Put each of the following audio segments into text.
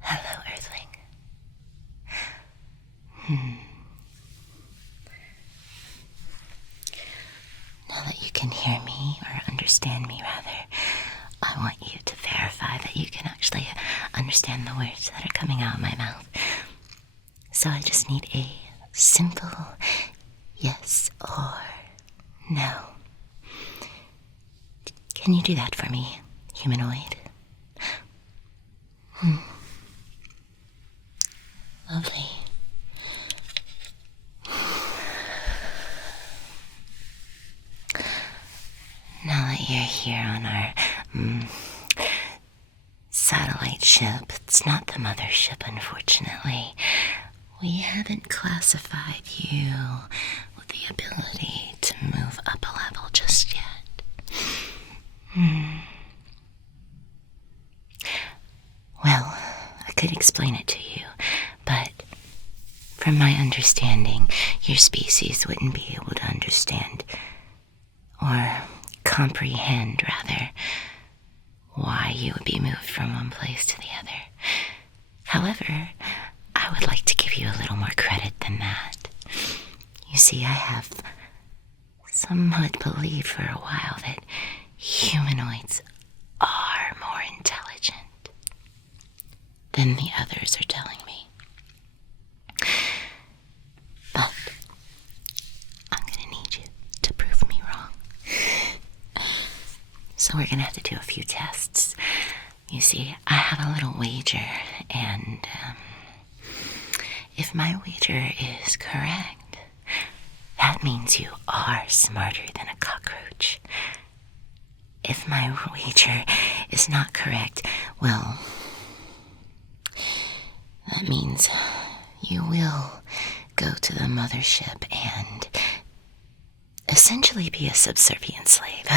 Hello, Earthling. Now that you can hear me, or understand me rather, I want you to verify that you can actually understand the words that are coming out of my mouth. So I just need a simple yes or no. Can you do that for me, humanoid? Lovely. Now that you're here on our satellite ship, it's not the mothership, unfortunately. We haven't classified you with the ability to move up a level just yet. Well, I could explain it to you, but from my understanding, your species wouldn't be able to understand, or comprehend, rather, why you would be moved from one place to the other. However, I would like to give you a little more credit than that. You see, I have somewhat believed for a while that humanoids are more intelligent than the others are telling me. But I'm gonna need you to prove me wrong. So we're gonna have to do a few tests. You see, I have a little wager, and if my wager is correct, that means you are smarter than a cockroach. If my wager is not correct, well, that means you will go to the mothership and essentially be a subservient slave.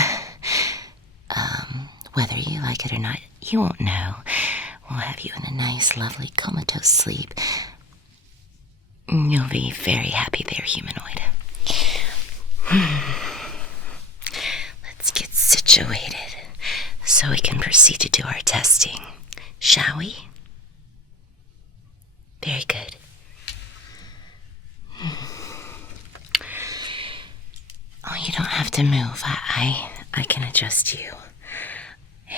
Whether you like it or not, you won't know. We'll have you in a nice, lovely, comatose sleep. You'll be very happy there, humanoid. Let's get situated so we can proceed to do our testing, shall we? Very good. Oh, you don't have to move. I can adjust you.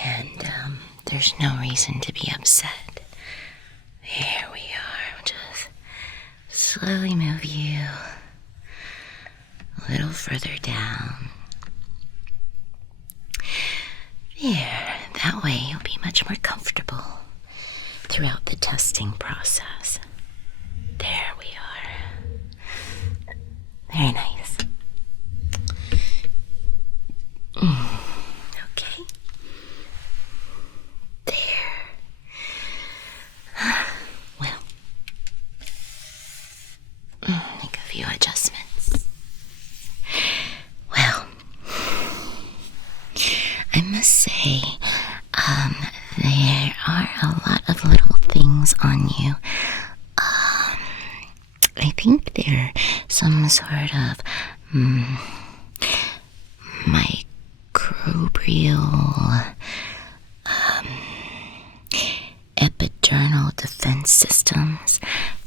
And, there's no reason to be upset. Here we are. We'll just slowly move you a little further down. There. That way you'll be much more comfortable throughout the testing process. There we are. Very nice. Okay. There. Well, make a few adjustments. Well, I must say, there are a lot of little things on you. I think they're some sort of microbial epidermal defense systems.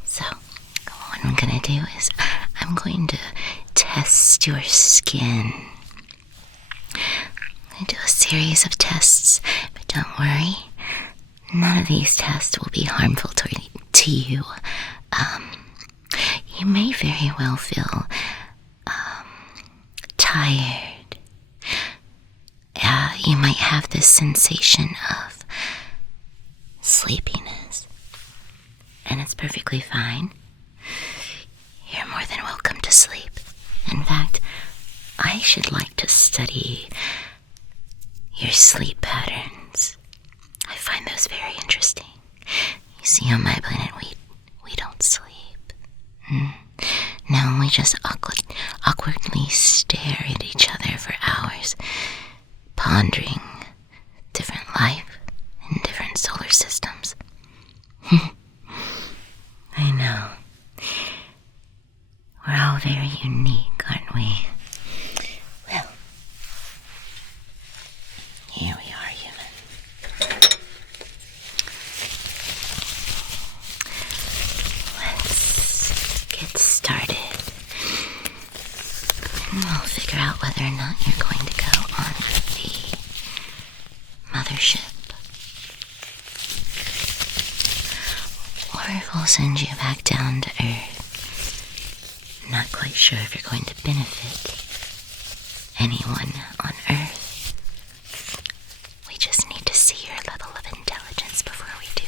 So what I'm gonna do is I'm going to test your skin. I'm gonna do a series of tests, but don't worry, none of these tests will be harmful to you. You may very well feel tired. You might have this sensation of sleepiness, and it's perfectly fine. You're more than welcome to sleep. In fact, I should like to study your sleep patterns. I find those very interesting. You see, on my planet, we don't sleep. No, we just awkwardly stare at each other for hours, pondering different life not, you're going to go on the mothership. Or we'll send you back down to Earth. Not quite sure if you're going to benefit anyone on Earth. We just need to see your level of intelligence before we do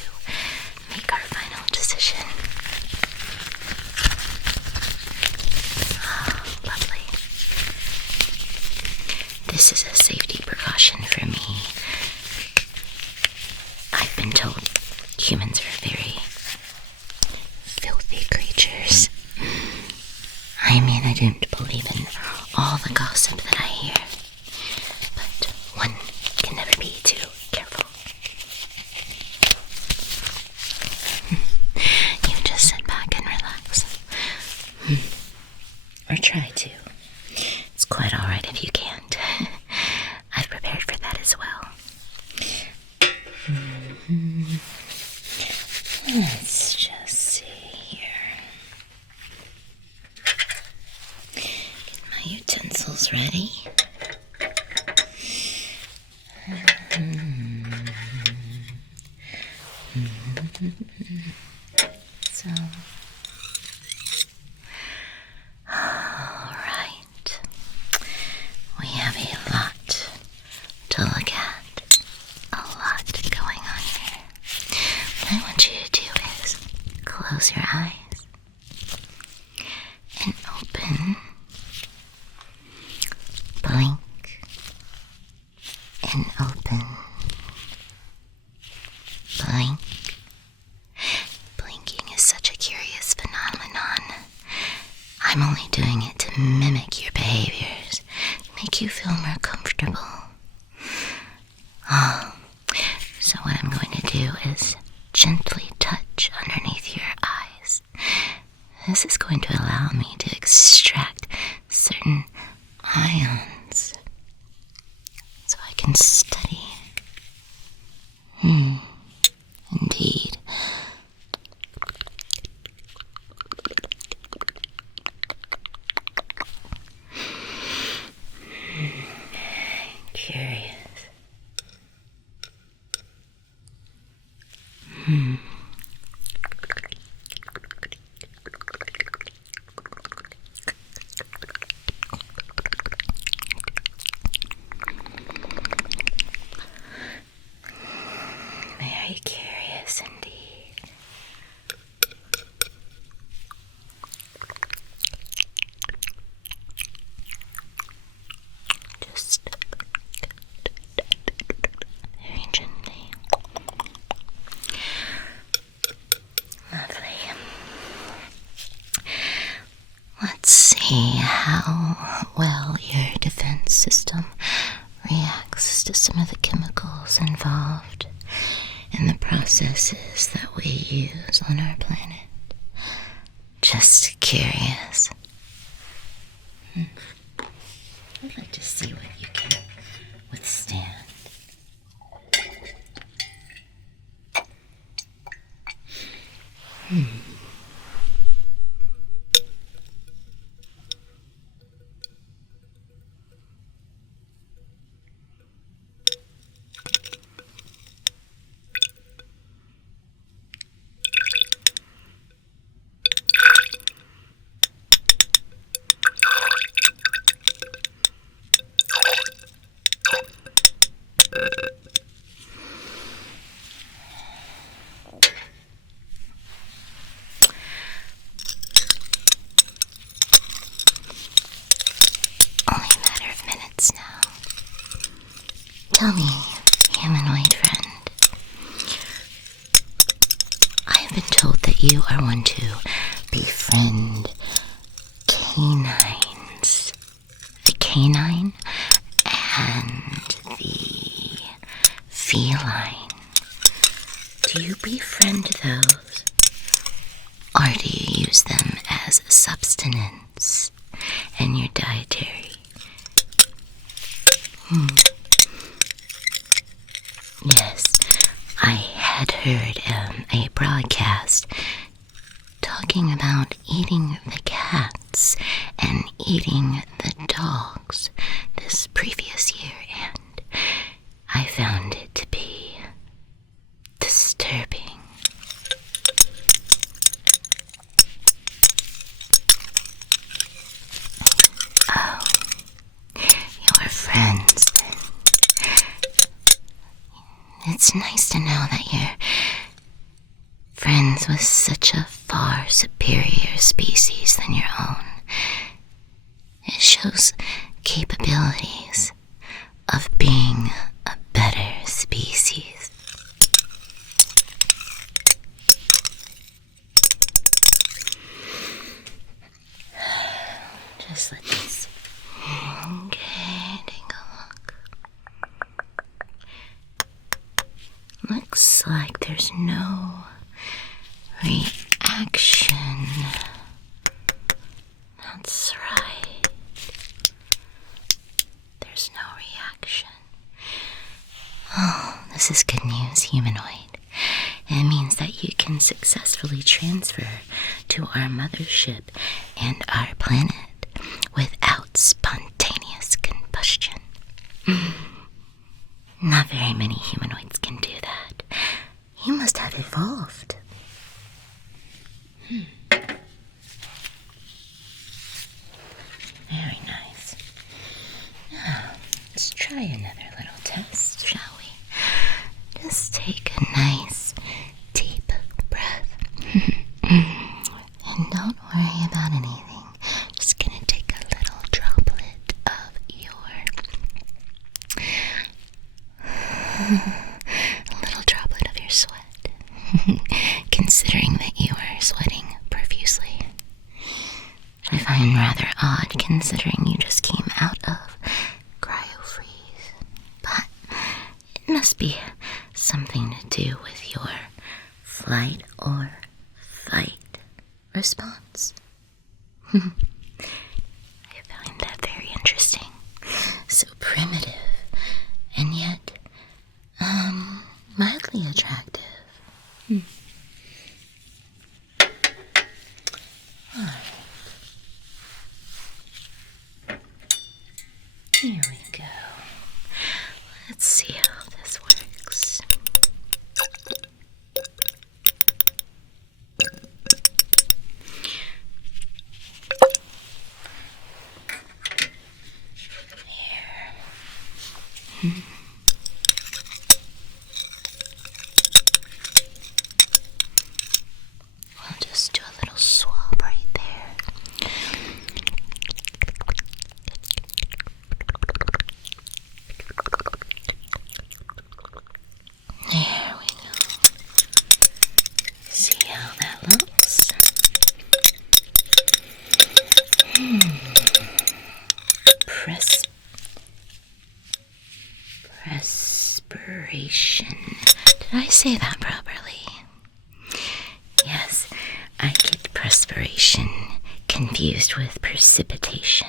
make our final decision. Oh, lovely. This is a safety precaution for me. I've been told humans are very filthy creatures. I mean, I don't believe in all the gossip that I hear, but one can never be too careful. You just sit back and relax. Or try to. It's quite alright if you can't. I've prepared for that as well. Let's just see here. Get my utensils ready. So, alright. We have a lot to look at. A lot going on here. What I want you to do is close your eyes and open. Blink and open. Blink. Blinking is such a curious phenomenon. I'm only doing it to mimic your behaviors, make you feel more comfortable. So what I'm going to do is gently touch underneath your eyes. This is going to allow me to extract certain ions so I can study. Indeed. Curious. Very curious indeed. Just very gently. Lovely. Let's see how well your defense system reacts to some of the chemicals involved in the processes that we use on our planet. Just curious. I'd like to see what you can withstand. Now, tell me, humanoid friend, I have been told that you are one to befriend canines. The canine and the feline. Do you befriend those? Or do you use them as sustenance in your dietary? Yes, I had heard a broadcast talking about eating the cats and eating the dogs. This it's nice to know that you're friends with such a far superior species than your own. It shows capabilities of being a better species. Just let me see. Okay, take a look. Looks like there's no reaction. That's right. There's no reaction. Oh, this is good news, humanoid. It means that you can successfully transfer to our mothership and our planet without spontaneous combustion. Not very many humanoids can do that. You must have evolved. Very nice. Now, let's try another little test, shall we? Just take a nice, deep breath. And don't worry about anything. Just gonna take a little droplet of your sweat. Considering that you are sweating profusely. I find rather odd considering you just came out of cryo-freeze. But it must be something to do with your flight or fight response. I find that very interesting. So primitive, and yet, mildly attractive. Alright. Here we go. Let's see how this works. Here. We'll just do a little swab right there. There we go. See how that looks. Perspiration. Did I say that properly? Yes, I get perspiration confused with precipitation.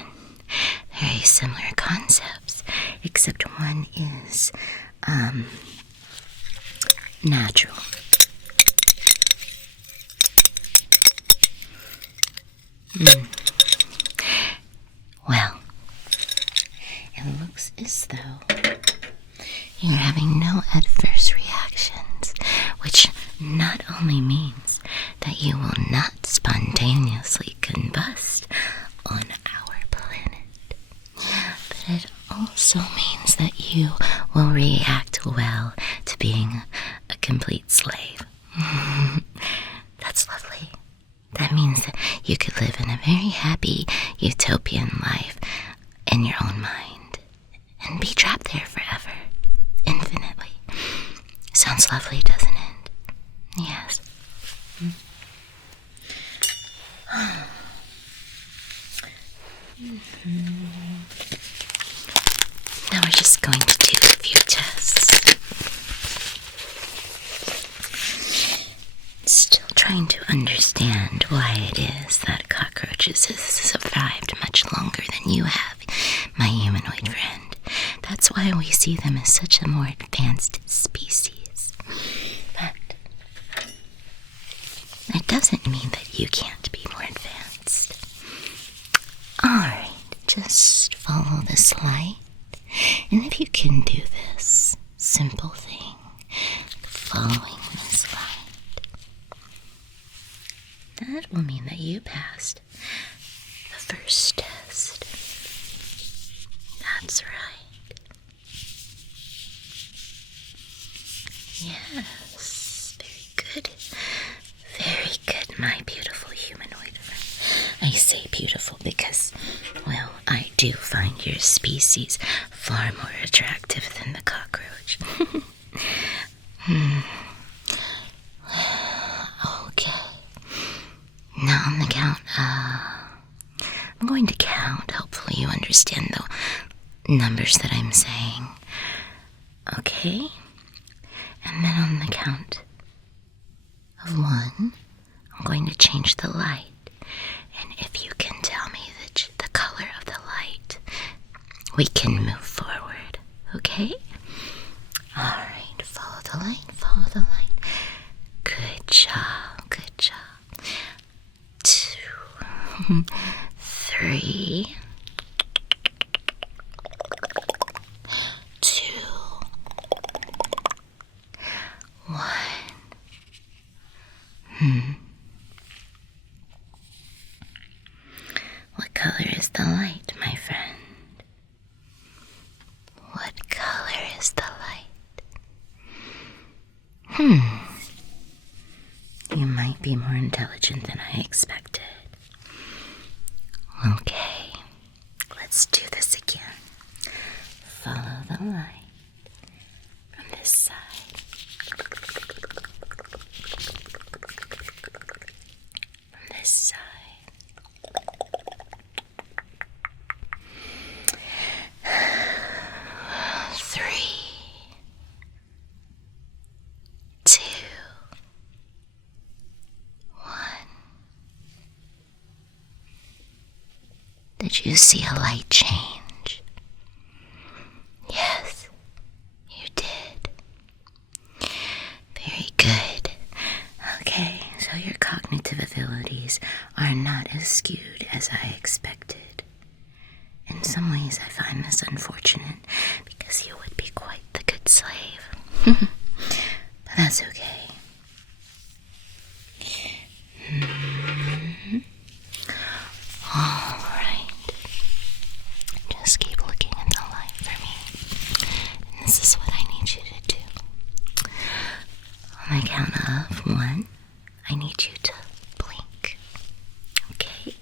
Very similar concepts, except one is, natural. Well, it looks as though you're having no adverse reactions, which not only means that you will not spontaneously combust on our planet, but it also means that you will react well to being a complete slave. That's lovely. That means that you could live in a very happy utopian life in your own mind and be trapped there forever, infinitely. Sounds lovely, doesn't it? Yes. Now we're just going to do a few tests. Still trying to understand why it is that cockroaches have survived much longer than you have, my humanoid friend. That's why we see them as such a more advanced species. But it doesn't mean that you can't be more advanced. Alright, just follow this light. And if you can do this simple thing, following this light, that will mean that you passed the first test. That's right. Yes, very good. Very good, my beautiful humanoid friend. I say beautiful because, well, I do find your species far more attractive than the cockroach. Okay. Now on the count, I'm going to count. Hopefully you understand the numbers that I'm saying. Okay? And then on the count of 1, I'm going to change the light. And if you can tell me the color of the light, we can move forward. Okay? Alright, follow the light, follow the light. Good job, good job. 2, 3, 2, 1. What color is the light, my friend? What color is the light? You might be more intelligent than I expected. Okay, let's do this again. Follow the light from this side. From this side. 3, 2, 1. Did you see a light change? Yes, you did. Very good. Okay, so your cognitive abilities are not as skewed as I expected. In some ways, I find this unfortunate because you would be quite the good slave. But that's okay. All right. Just keep looking at the light for me. And this is what I need you to do. On the count of 1, I need you to blink. Okay?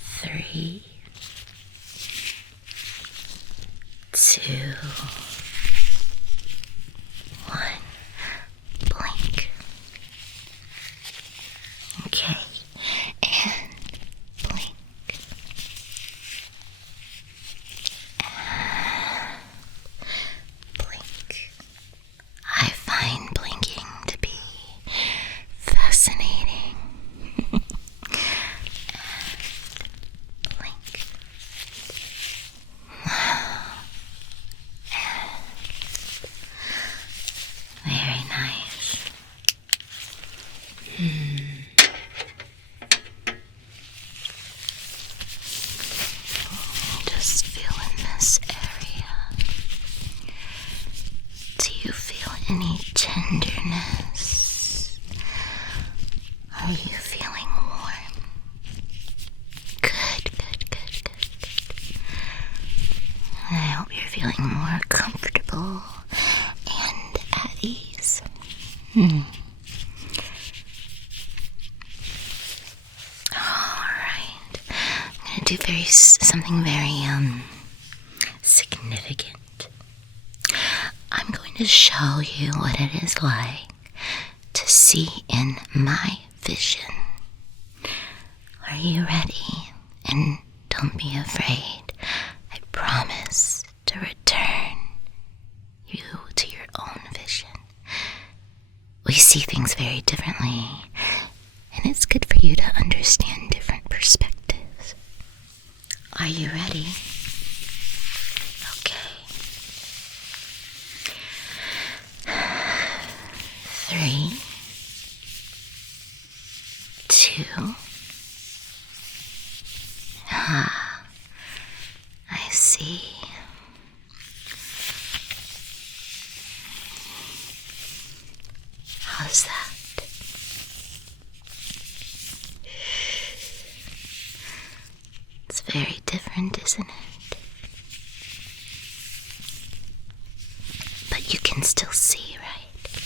3, 2, 1. Blink. Okay. And blink. And blink. I find blinking to be fascinating. And blink. Very nice. Just feel in this area. Do you feel any tenderness? Are you feeling warm? Good, good, good, good, good. I hope you're feeling more comfortable and at ease. Alright. I'm going to do something very significant. I'm going to show you what it is like to see in my vision. Are you ready? And don't be afraid. I promise to return you to your own vision. We see things very differently, and it's good for you to understand different perspectives. Are you ready? Okay. 3, 2. I see. How's that? It's very different, isn't it? But you can still see, right?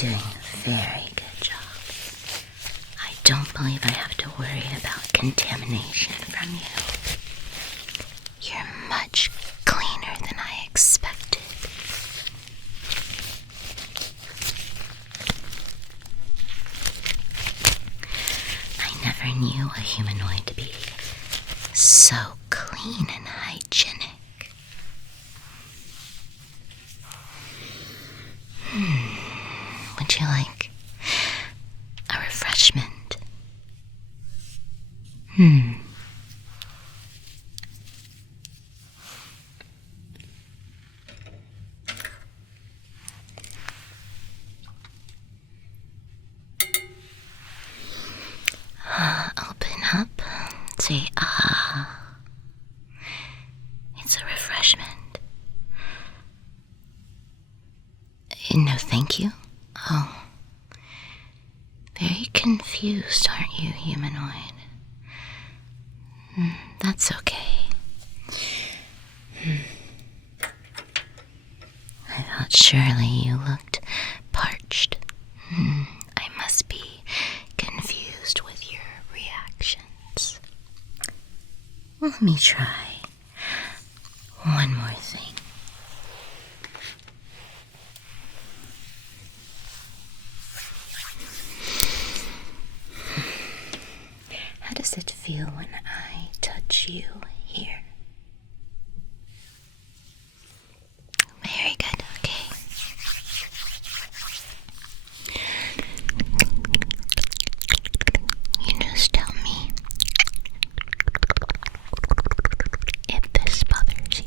doing a very good job. I don't believe I have to worry about contamination from you. You're much cleaner than I expected. I never knew a humanoid to be so clean and hygienic. Would you like a refreshment? Open up. Say, it's a refreshment. No, thank you. Oh. Very confused, aren't you, humanoid? That's okay. I thought surely you looked parched. I must be confused with your reactions. Let me try one more thing. How does it feel when I touch you here? Very good, okay. You just tell me if this bothers you.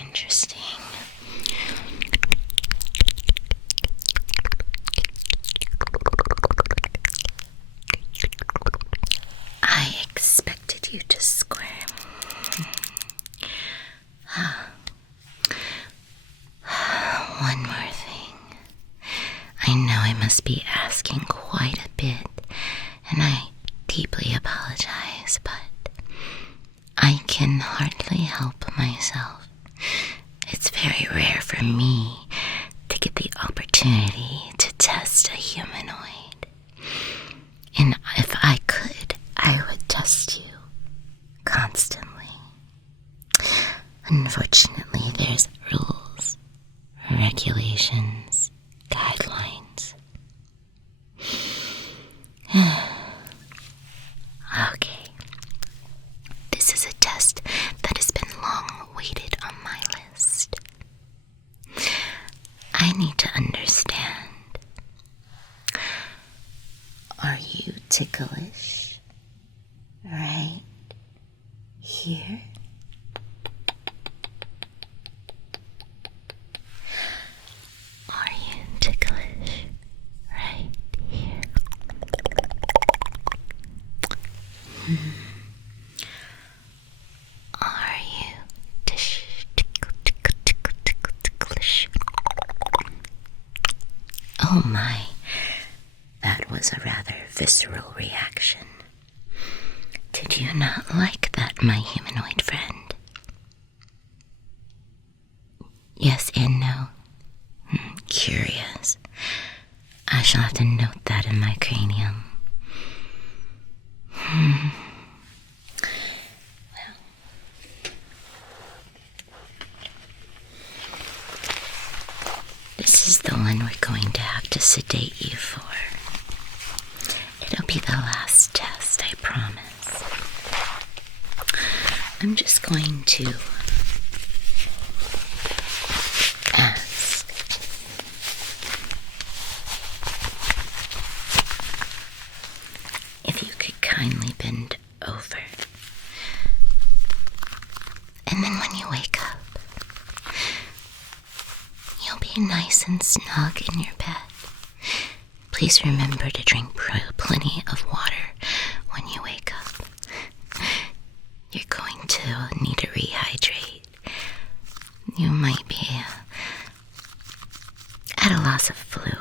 Interesting. I expected you to squirm. One more thing. I know I must be asking quite a bit, and I deeply apologize, but I can hardly help myself. It's very rare for me to get the opportunity to test a humanoid. And if I could, I would test you constantly. Unfortunately, there's rules, regulations, guidelines. Okay. This is a test that has been long awaited on my list. I need to understand. Are you ticklish? Right here? Are you ticklish? Right here? Are you ticklish? Oh my, that was a rather visceral reaction. Did you not like that, my humanoid friend? Yes and no. Curious. I shall have to note that in my cranium. Well. This is the one we're going to have to sedate you for. It'll be the last test, I promise. I'm just going to ask if you could kindly bend over. And then when you wake up, you'll be nice and snug in your bed. Please remember to drink plenty of water when you wake up. You're going to need to rehydrate. You might be at a loss of fluid.